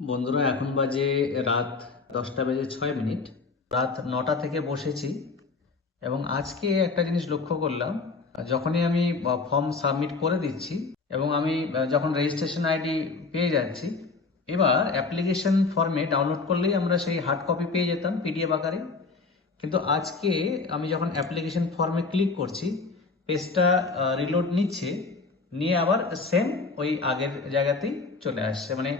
বন্ধুরা, এখন বাজে রাত 10টা বেজে 6 মিনিট। রাত 9টা থেকে বসেছি এবং আজকে একটা জিনিস লক্ষ্য করলাম। যখনই আমি ফর্ম সাবমিট করে দিচ্ছি এবং আমি যখন রেজিস্ট্রেশন আইডি পেয়ে যাচ্ছি, এবার অ্যাপ্লিকেশন ফর্মে ডাউনলোড করলেই আমরা সেই হার্ড কপি পেয়ে যেতাম পিডিএফ আকারে। কিন্তু আজকে আমি যখন অ্যাপ্লিকেশন ফর্মে ক্লিক করছি, পেজটা রিলোড নিচ্ছে, নিয়ে আবার সেম ওই আগের জায়গাতেই চলে আসছে। মানে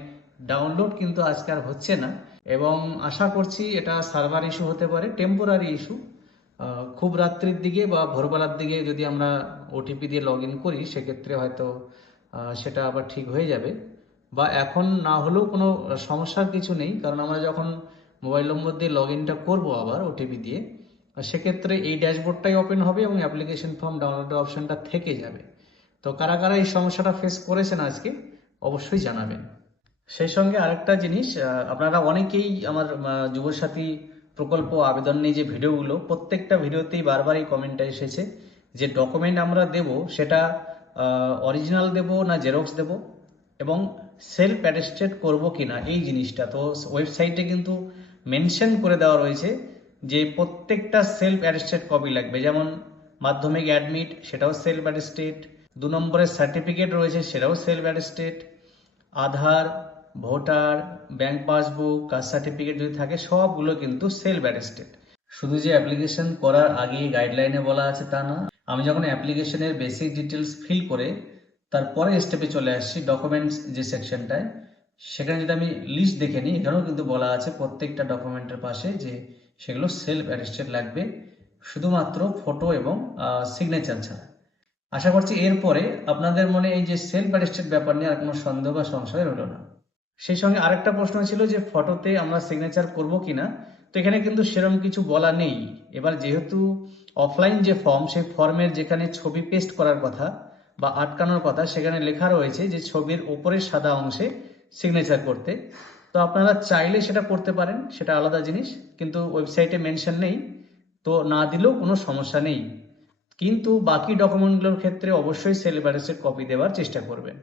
ডাউনলোড কিন্তু আজকে আর হচ্ছে না। এবং আশা করছি এটা সার্ভার ইস্যু হতে পারে, টেম্পোরারি ইস্যু। খুব রাত্রির দিকে বা ভোরবেলার দিকে যদি আমরা ওটিপি দিয়ে লগ ইন করি, সেক্ষেত্রে হয়তো সেটা আবার ঠিক হয়ে যাবে। বা এখন না হলেও কোনো সমস্যার কিছু নেই, কারণ আমরা যখন মোবাইল নম্বর দিয়ে লগ ইনটা করবো আবার ওটিপি দিয়ে, সেক্ষেত্রে এই ড্যাশবোর্ডটাই ওপেন হবে এবং অ্যাপ্লিকেশন ফর্ম ডাউনলোডের অপশনটা থেকে যাবে। তো কারা কারা এই সমস্যাটা ফেস করেছেন আজকে অবশ্যই জানাবেন। সেই সঙ্গে আরেকটা জিনিস, আপনারা অনেকেই আমার যুবসাথী প্রকল্প আবেদন নিয়ে যে ভিডিওগুলো, প্রত্যেকটা ভিডিওতেই বারবার এই কমেন্টটা এসেছে যে ডকুমেন্ট আমরা দেব সেটা অরিজিনাল দেব না জেরক্স দেব, এবং সেলফ অ্যাটেস্টেড করবো কিনা এই জিনিসটা। তো ওয়েবসাইটে কিন্তু মেনশন করে দেওয়া রয়েছে যে প্রত্যেকটা সেলফ অ্যাটেস্টেড কপি লাগবে। যেমন মাধ্যমিক অ্যাডমিট, সেটাও সেলফ অ্যাটেস্টেড, 2 নম্বরের সার্টিফিকেট রয়েছে, সেটাও self attested, Aadhaar, voter, bank passbook, caste certificate যদি থাকে, সবগুলো কিন্তু সেলফ অ্যাটেস্টেড। শুধু যে অ্যাপ্লিকেশন করার আগে গাইডলাইনে বলা আছে তা না। আমি যখন অ্যাপ্লিকেশনের বেসিক ডিটেলস ফিল করে তারপরে স্টেপে চলে আসছি ডকুমেন্টস যে সেকশনটায়, সেখানে যদি আমি লিস্ট দেখে নিই, এখানেও কিন্তু বলা আছে প্রত্যেকটা ডকুমেন্টের পাশে যে সেগুলো সেলফ অ্যাটেস্টেড লাগবে, শুধুমাত্র ফটো এবং সিগনেচার ছাড়া। আশা করছি এরপরে আপনাদের মনে এই যে সেলফ অ্যাটেস্টেড ব্যাপার নিয়ে আর কোনো সন্দেহ বা সংশয় রইল না। সেই সঙ্গে আরেকটা প্রশ্ন ছিল যে ফটোতে আমরা সিগনেচার করব কিনা। তো এখানে কিন্তু সেরকম কিছু বলা নেই। এবার যেহেতু অফলাইন যে ফর্ম, সেই ফর্মের যেখানে ছবি পেস্ট করার কথা বা আটকানোর কথা, সেখানে লেখা রয়েছে যে ছবির ওপরের সাদা অংশে সিগনেচার করতে। তো আপনারা চাইলে সেটা করতে পারেন, সেটা আলাদা জিনিস, কিন্তু ওয়েবসাইটে মেনশন নেই, তো না দিলেও কোনো সমস্যা নেই। কিন্তু বাকি ডকুমেন্টগুলোর ক্ষেত্রে অবশ্যই সেলফ অ্যাটেস্টেড কপি দেওয়ার চেষ্টা করবেন।